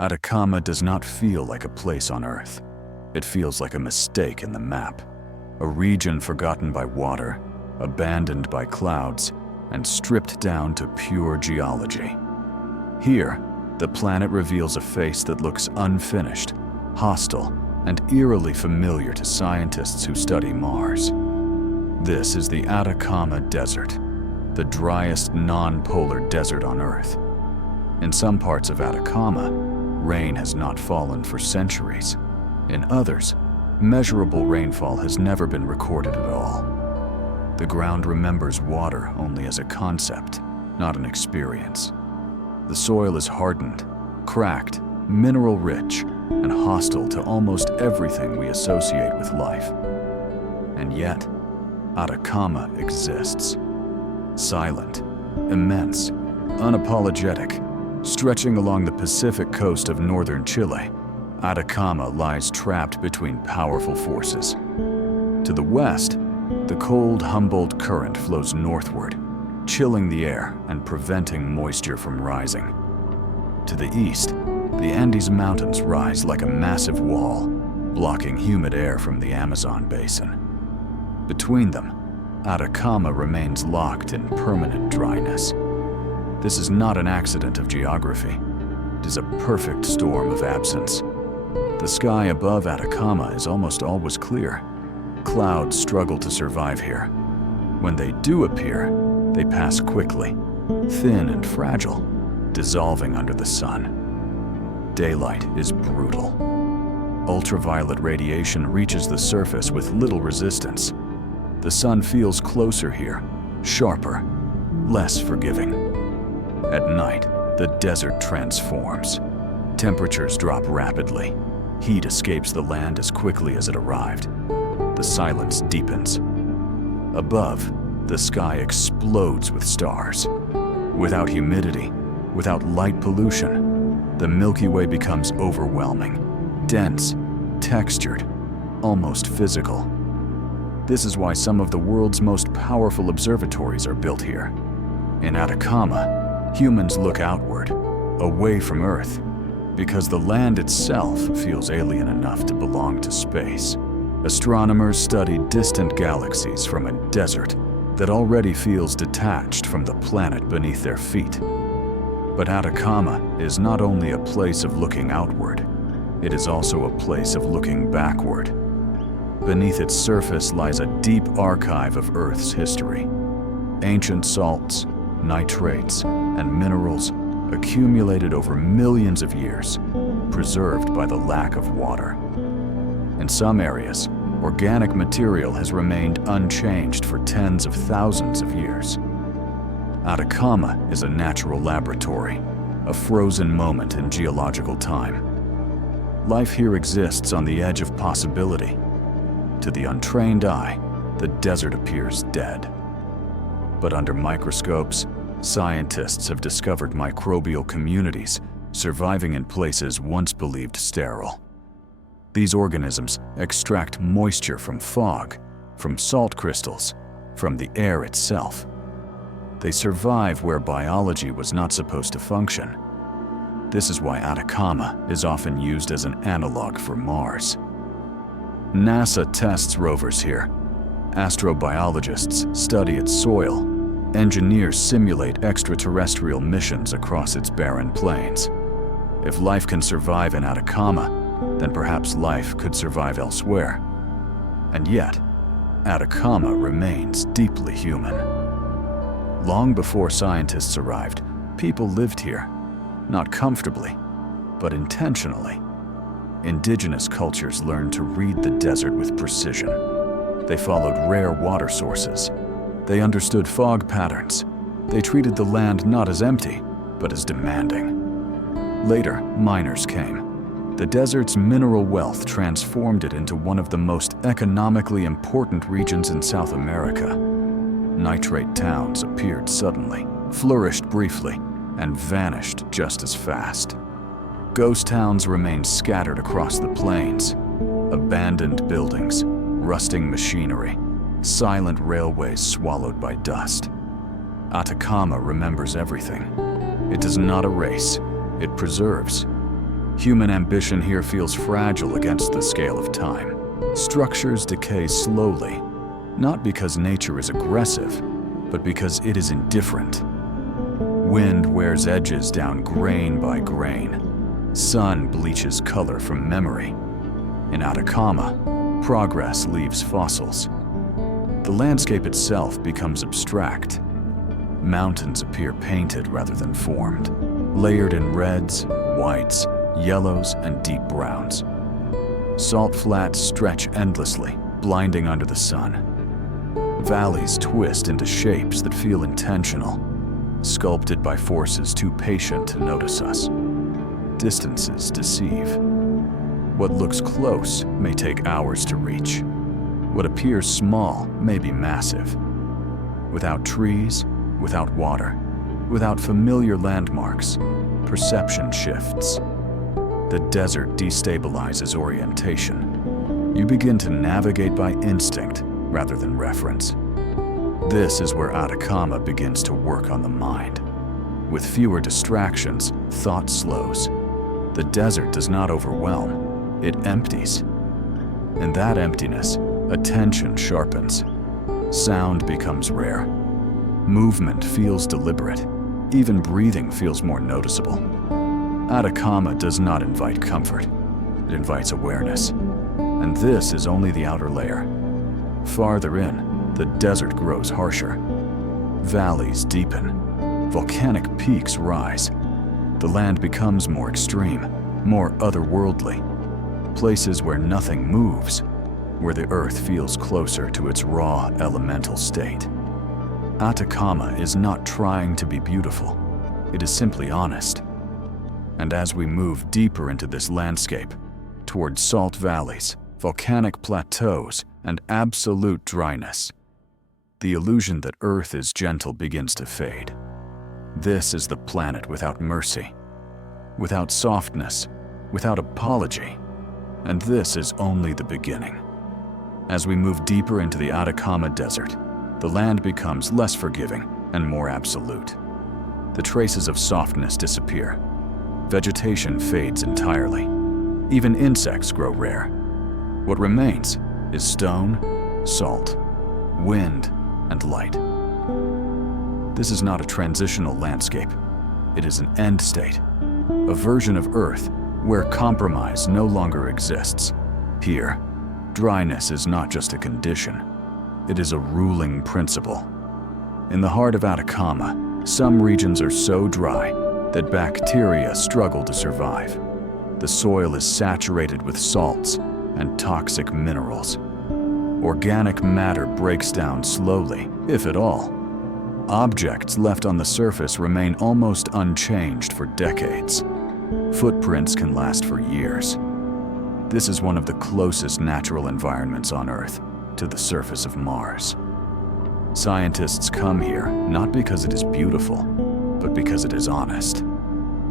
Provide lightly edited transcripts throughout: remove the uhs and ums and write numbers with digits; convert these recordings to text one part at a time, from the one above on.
Atacama does not feel like a place on Earth. It feels like a mistake in the map, a region forgotten by water, abandoned by clouds, and stripped down to pure geology. Here, the planet reveals a face that looks unfinished, hostile, and eerily familiar to scientists who study Mars. This is the Atacama Desert, the driest non-polar desert on Earth. In some parts of Atacama, rain has not fallen for centuries. In others, measurable rainfall has never been recorded at all. The ground remembers water only as a concept, not an experience. The soil is hardened, cracked, mineral-rich, and hostile to almost everything we associate with life. And yet, Atacama exists. Silent, immense, unapologetic, stretching along the Pacific coast of northern Chile, Atacama lies trapped between powerful forces. To the west, the cold Humboldt Current flows northward, chilling the air and preventing moisture from rising. To the east, the Andes Mountains rise like a massive wall, blocking humid air from the Amazon basin. Between them, Atacama remains locked in permanent dryness. This is not an accident of geography. It is a perfect storm of absence. The sky above Atacama is almost always clear. Clouds struggle to survive here. When they do appear, they pass quickly, thin and fragile, dissolving under the sun. Daylight is brutal. Ultraviolet radiation reaches the surface with little resistance. The sun feels closer here, sharper, less forgiving. At night, the desert transforms. Temperatures drop rapidly. Heat escapes the land as quickly as it arrived. The silence deepens. Above, the sky explodes with stars. Without humidity, without light pollution, the Milky Way becomes overwhelming, dense, textured, almost physical. This is why some of the world's most powerful observatories are built here. In Atacama, humans look outward, away from Earth, because the land itself feels alien enough to belong to space. Astronomers study distant galaxies from a desert that already feels detached from the planet beneath their feet. But Atacama is not only a place of looking outward, it is also a place of looking backward. Beneath its surface lies a deep archive of Earth's history. Ancient salts, nitrates, and minerals accumulated over millions of years, preserved by the lack of water. In some areas, organic material has remained unchanged for tens of thousands of years. Atacama is a natural laboratory, a frozen moment in geological time. Life here exists on the edge of possibility. To the untrained eye, the desert appears dead. But under microscopes, scientists have discovered microbial communities surviving in places once believed sterile. These organisms extract moisture from fog, from salt crystals, from the air itself. They survive where biology was not supposed to function. This is why Atacama is often used as an analog for Mars. NASA tests rovers here. Astrobiologists study its soil. Engineers simulate extraterrestrial missions across its barren plains. If life can survive in Atacama, then perhaps life could survive elsewhere. And yet, Atacama remains deeply human. Long before scientists arrived, people lived here, not comfortably, but intentionally. Indigenous cultures learned to read the desert with precision. They followed rare water sources. They understood fog patterns. They treated the land not as empty, but as demanding. Later, miners came. The desert's mineral wealth transformed it into one of the most economically important regions in South America. Nitrate towns appeared suddenly, flourished briefly, and vanished just as fast. Ghost towns remained scattered across the plains. Abandoned buildings, rusting machinery, silent railways swallowed by dust. Atacama remembers everything. It does not erase, it preserves. Human ambition here feels fragile against the scale of time. Structures decay slowly, not because nature is aggressive, but because it is indifferent. Wind wears edges down grain by grain. Sun bleaches color from memory. In Atacama, progress leaves fossils. The landscape itself becomes abstract. Mountains appear painted rather than formed, layered in reds, whites, yellows, and deep browns. Salt flats stretch endlessly, blinding under the sun. Valleys twist into shapes that feel intentional, sculpted by forces too patient to notice us. Distances deceive. What looks close may take hours to reach. What appears small may be massive. Without trees, without water, without familiar landmarks, perception shifts. The desert destabilizes orientation. You begin to navigate by instinct rather than reference. This is where Atacama begins to work on the mind. With fewer distractions, thought slows. The desert does not overwhelm, it empties. In that emptiness, attention sharpens. Sound becomes rare. Movement feels deliberate. Even breathing feels more noticeable. Atacama does not invite comfort. It invites awareness. And this is only the outer layer. Farther in, the desert grows harsher. Valleys deepen. Volcanic peaks rise. The land becomes more extreme, more otherworldly. Places where nothing moves, where the earth feels closer to its raw, elemental state. Atacama is not trying to be beautiful. It is simply honest. And as we move deeper into this landscape, toward salt valleys, volcanic plateaus, and absolute dryness, the illusion that Earth is gentle begins to fade. This is the planet without mercy, without softness, without apology. And this is only the beginning. As we move deeper into the Atacama Desert, the land becomes less forgiving and more absolute. The traces of softness disappear. Vegetation fades entirely. Even insects grow rare. What remains is stone, salt, wind, and light. This is not a transitional landscape. It is an end state, a version of Earth where compromise no longer exists. Here, dryness is not just a condition. It is a ruling principle. In the heart of Atacama, some regions are so dry that bacteria struggle to survive. The soil is saturated with salts and toxic minerals. Organic matter breaks down slowly, if at all. Objects left on the surface remain almost unchanged for decades. Footprints can last for years. This is one of the closest natural environments on Earth to the surface of Mars. Scientists come here not because it is beautiful, but because it is honest.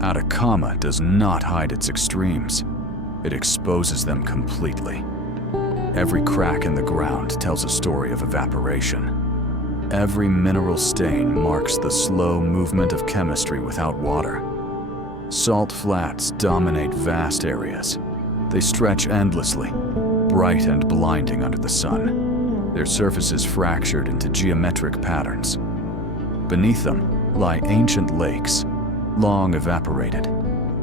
Atacama does not hide its extremes. It exposes them completely. Every crack in the ground tells a story of evaporation. Every mineral stain marks the slow movement of chemistry without water. Salt flats dominate vast areas. They stretch endlessly, bright and blinding under the sun, their surfaces fractured into geometric patterns. Beneath them lie ancient lakes, long evaporated,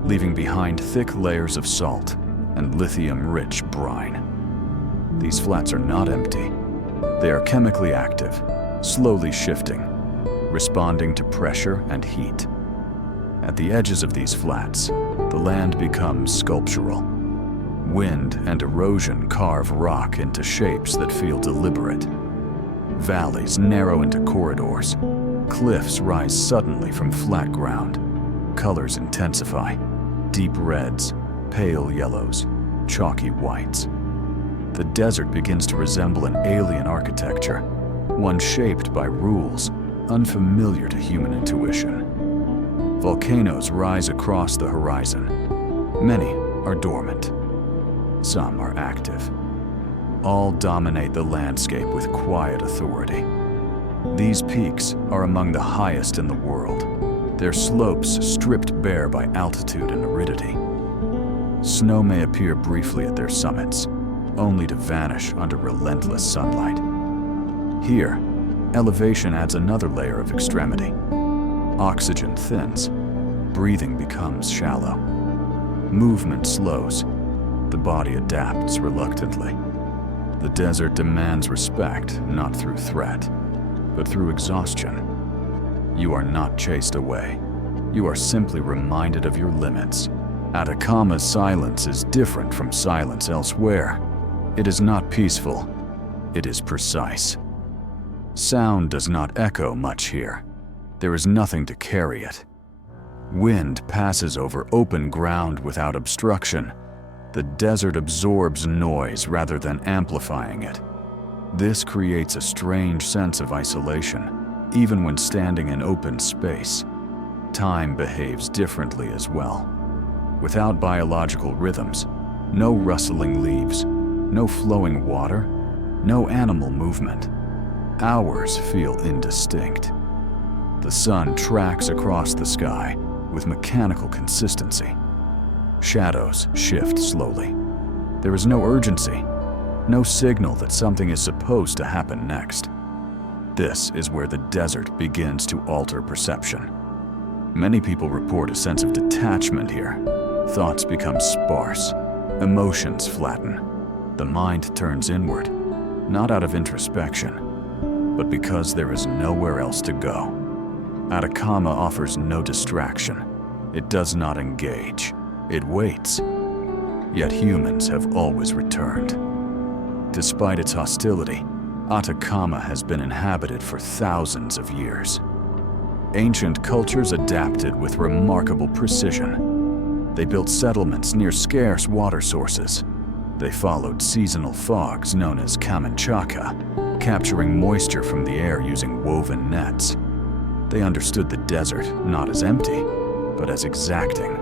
leaving behind thick layers of salt and lithium-rich brine. These flats are not empty. They are chemically active, slowly shifting, responding to pressure and heat. At the edges of these flats, the land becomes sculptural. Wind and erosion carve rock into shapes that feel deliberate. Valleys narrow into corridors. Cliffs rise suddenly from flat ground. Colors intensify. Deep reds, pale yellows, chalky whites. The desert begins to resemble an alien architecture, one shaped by rules unfamiliar to human intuition. Volcanoes rise across the horizon. Many are dormant. Some are active. All dominate the landscape with quiet authority. These peaks are among the highest in the world, their slopes stripped bare by altitude and aridity. Snow may appear briefly at their summits, only to vanish under relentless sunlight. Here, elevation adds another layer of extremity. Oxygen thins, breathing becomes shallow. Movement slows, the body adapts reluctantly. The desert demands respect not through threat, but through exhaustion. You are not chased away. You are simply reminded of your limits. Atacama's silence is different from silence elsewhere. It is not peaceful. It is precise. Sound does not echo much here. There is nothing to carry it. Wind passes over open ground without obstruction. The desert absorbs noise rather than amplifying it. This creates a strange sense of isolation, even when standing in open space. Time behaves differently as well. Without biological rhythms, no rustling leaves, no flowing water, no animal movement. Hours feel indistinct. The sun tracks across the sky with mechanical consistency. Shadows shift slowly. There is no urgency, no signal that something is supposed to happen next. This is where the desert begins to alter perception. Many people report a sense of detachment here. Thoughts become sparse, emotions flatten. The mind turns inward, not out of introspection, but because there is nowhere else to go. Atacama offers no distraction. It does not engage. It waits. Yet humans have always returned. Despite its hostility, Atacama has been inhabited for thousands of years. Ancient cultures adapted with remarkable precision. They built settlements near scarce water sources. They followed seasonal fogs known as camanchaca, capturing moisture from the air using woven nets. They understood the desert not as empty, but as exacting.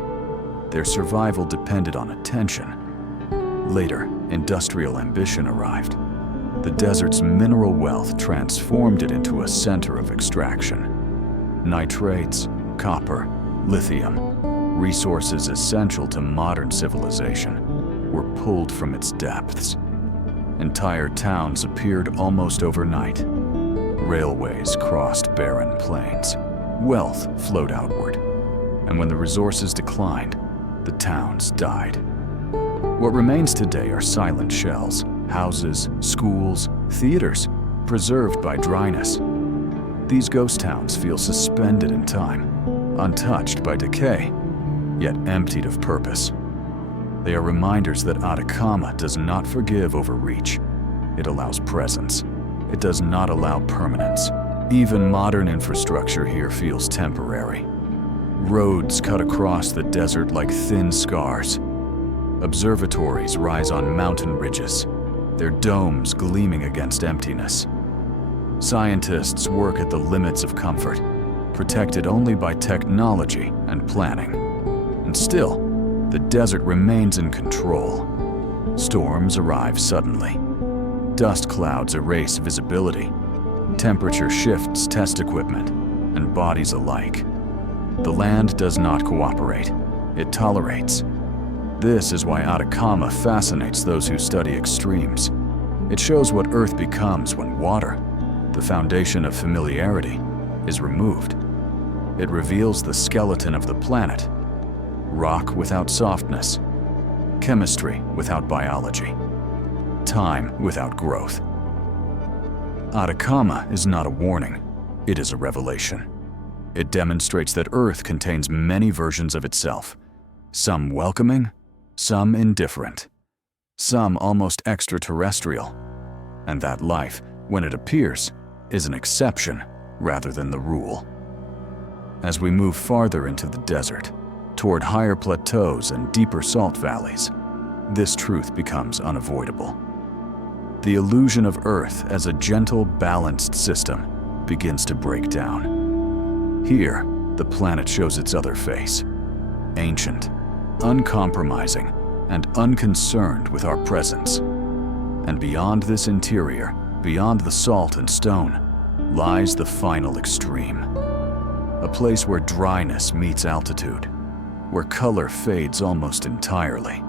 Their survival depended on attention. Later, industrial ambition arrived. The desert's mineral wealth transformed it into a center of extraction. Nitrates, copper, lithium, resources essential to modern civilization, were pulled from its depths. Entire towns appeared almost overnight. Railways crossed barren plains. Wealth flowed outward. And when the resources declined, the towns died. What remains today are silent shells, houses, schools, theaters, preserved by dryness. These ghost towns feel suspended in time, untouched by decay, yet emptied of purpose. They are reminders that Atacama does not forgive overreach. It allows presence. It does not allow permanence. Even modern infrastructure here feels temporary. Roads cut across the desert like thin scars. Observatories rise on mountain ridges, their domes gleaming against emptiness. Scientists work at the limits of comfort, protected only by technology and planning. And still, the desert remains in control. Storms arrive suddenly. Dust clouds erase visibility. Temperature shifts test equipment and bodies alike. The land does not cooperate. It tolerates. This is why Atacama fascinates those who study extremes. It shows what Earth becomes when water, the foundation of familiarity, is removed. It reveals the skeleton of the planet. Rock without softness. Chemistry without biology. Time without growth. Atacama is not a warning. It is a revelation. It demonstrates that Earth contains many versions of itself, some welcoming, some indifferent, some almost extraterrestrial, and that life, when it appears, is an exception rather than the rule. As we move farther into the desert, toward higher plateaus and deeper salt valleys, this truth becomes unavoidable. The illusion of Earth as a gentle, balanced system begins to break down. Here, the planet shows its other face, ancient, uncompromising, and unconcerned with our presence. And beyond this interior, beyond the salt and stone, lies the final extreme. A place where dryness meets altitude, where color fades almost entirely,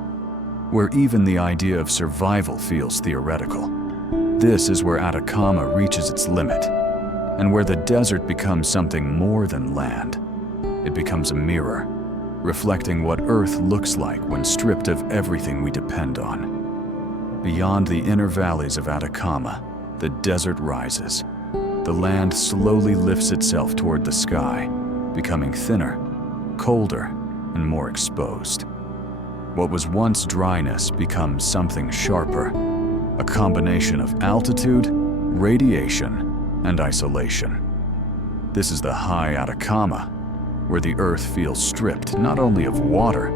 where even the idea of survival feels theoretical. This is where Atacama reaches its limit, and where the desert becomes something more than land. It becomes a mirror, reflecting what Earth looks like when stripped of everything we depend on. Beyond the inner valleys of Atacama, the desert rises. The land slowly lifts itself toward the sky, becoming thinner, colder, and more exposed. What was once dryness becomes something sharper, a combination of altitude, radiation, and isolation. This is the high Atacama, where the Earth feels stripped not only of water,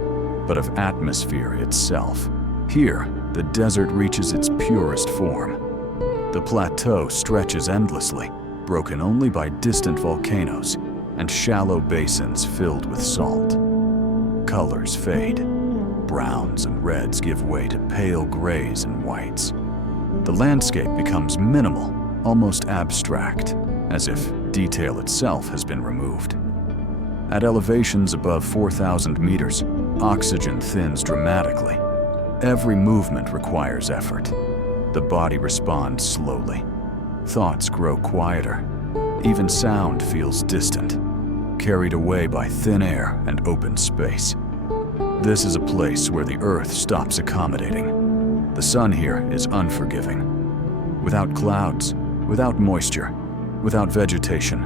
but of atmosphere itself. Here, the desert reaches its purest form. The plateau stretches endlessly, broken only by distant volcanoes and shallow basins filled with salt. Colors fade. Browns and reds give way to pale grays and whites. The landscape becomes minimal, almost abstract, as if detail itself has been removed. At elevations above 4,000 meters, oxygen thins dramatically. Every movement requires effort. The body responds slowly. Thoughts grow quieter. Even sound feels distant, carried away by thin air and open space. This is a place where the Earth stops accommodating. The sun here is unforgiving. Without clouds, without moisture, without vegetation,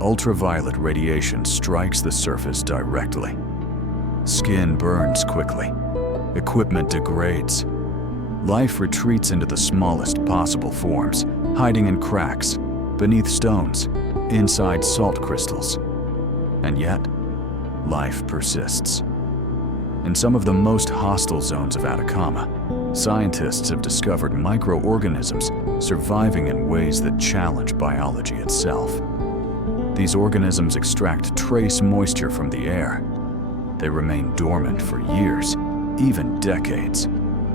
ultraviolet radiation strikes the surface directly. Skin burns quickly. Equipment degrades. Life retreats into the smallest possible forms, hiding in cracks, beneath stones, inside salt crystals. And yet, life persists. In some of the most hostile zones of Atacama, scientists have discovered microorganisms surviving in ways that challenge biology itself. These organisms extract trace moisture from the air. They remain dormant for years, even decades,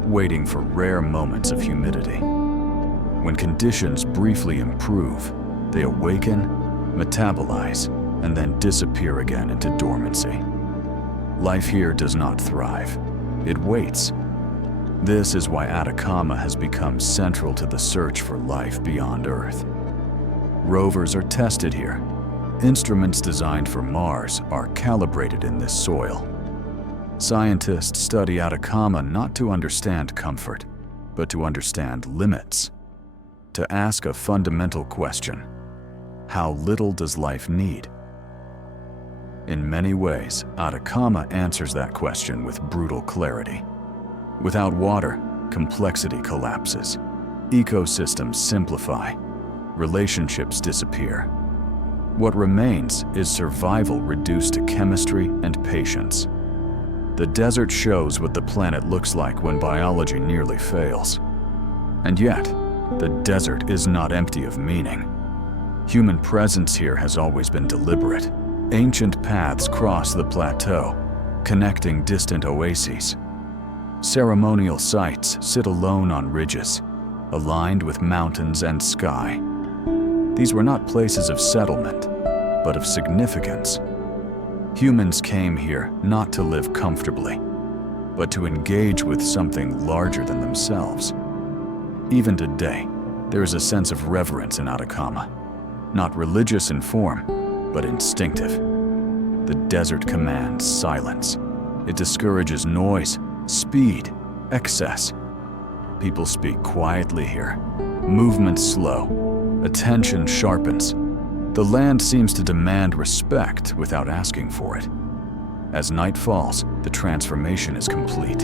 waiting for rare moments of humidity. When conditions briefly improve, they awaken, metabolize, and then disappear again into dormancy. Life here does not thrive. It waits. This is why Atacama has become central to the search for life beyond Earth. Rovers are tested here. Instruments designed for Mars are calibrated in this soil. Scientists study Atacama not to understand comfort, but to understand limits. To ask a fundamental question: how little does life need? In many ways, Atacama answers that question with brutal clarity. Without water, complexity collapses. Ecosystems simplify. Relationships disappear. What remains is survival reduced to chemistry and patience. The desert shows what the planet looks like when biology nearly fails. And yet, the desert is not empty of meaning. Human presence here has always been deliberate. Ancient paths cross the plateau, connecting distant oases. Ceremonial sites sit alone on ridges, aligned with mountains and sky. These were not places of settlement, but of significance. Humans came here not to live comfortably, but to engage with something larger than themselves. Even today, there is a sense of reverence in Atacama, not religious in form, but instinctive. The desert commands silence. It discourages noise, speed, excess. People speak quietly here. Movement slow. Attention sharpens. The land seems to demand respect without asking for it. As night falls, the transformation is complete.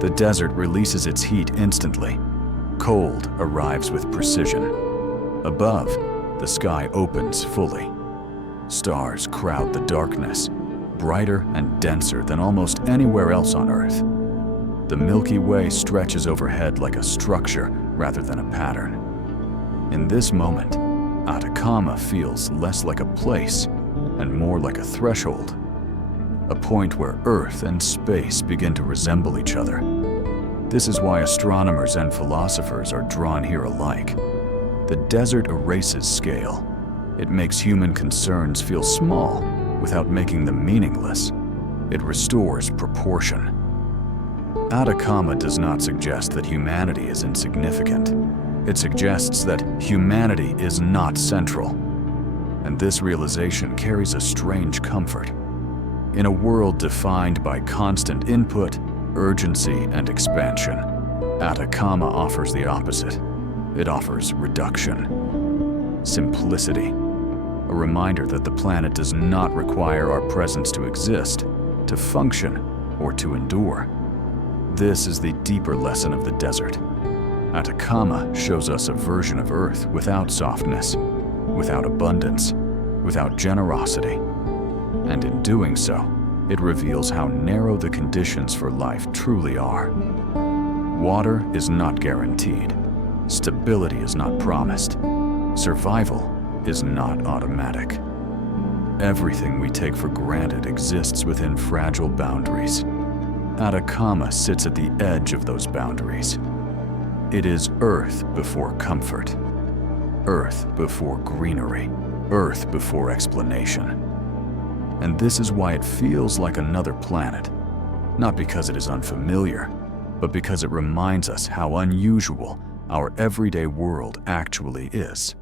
The desert releases its heat instantly. Cold arrives with precision. Above, the sky opens fully. Stars crowd the darkness, brighter and denser than almost anywhere else on Earth. The Milky Way stretches overhead like a structure rather than a pattern. In this moment, Atacama feels less like a place and more like a threshold, a point where Earth and space begin to resemble each other. This is why astronomers and philosophers are drawn here alike. The desert erases scale. It makes human concerns feel small without making them meaningless. It restores proportion. Atacama does not suggest that humanity is insignificant. It suggests that humanity is not central. And this realization carries a strange comfort. In a world defined by constant input, urgency, and expansion, Atacama offers the opposite. It offers reduction, simplicity, a reminder that the planet does not require our presence to exist, to function, or to endure. This is the deeper lesson of the desert. Atacama shows us a version of Earth without softness, without abundance, without generosity. And in doing so, it reveals how narrow the conditions for life truly are. Water is not guaranteed. Stability is not promised. Survival is not automatic. Everything we take for granted exists within fragile boundaries. Atacama sits at the edge of those boundaries. It is Earth before comfort, Earth before greenery, Earth before explanation. And this is why it feels like another planet, not because it is unfamiliar, but because it reminds us how unusual our everyday world actually is,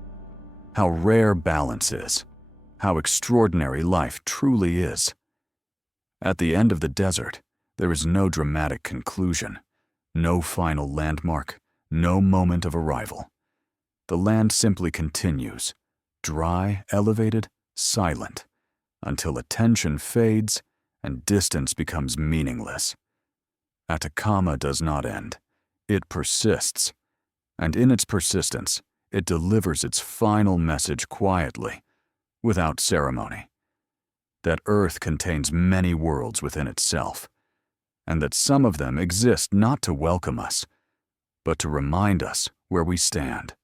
how rare balance is, how extraordinary life truly is. At the end of the desert, there is no dramatic conclusion, no final landmark, no moment of arrival. The land simply continues, dry, elevated, silent, until attention fades and distance becomes meaningless. Atacama does not end. It persists. And in its persistence, it delivers its final message quietly, without ceremony. That Earth contains many worlds within itself, and that some of them exist not to welcome us, but to remind us where we stand.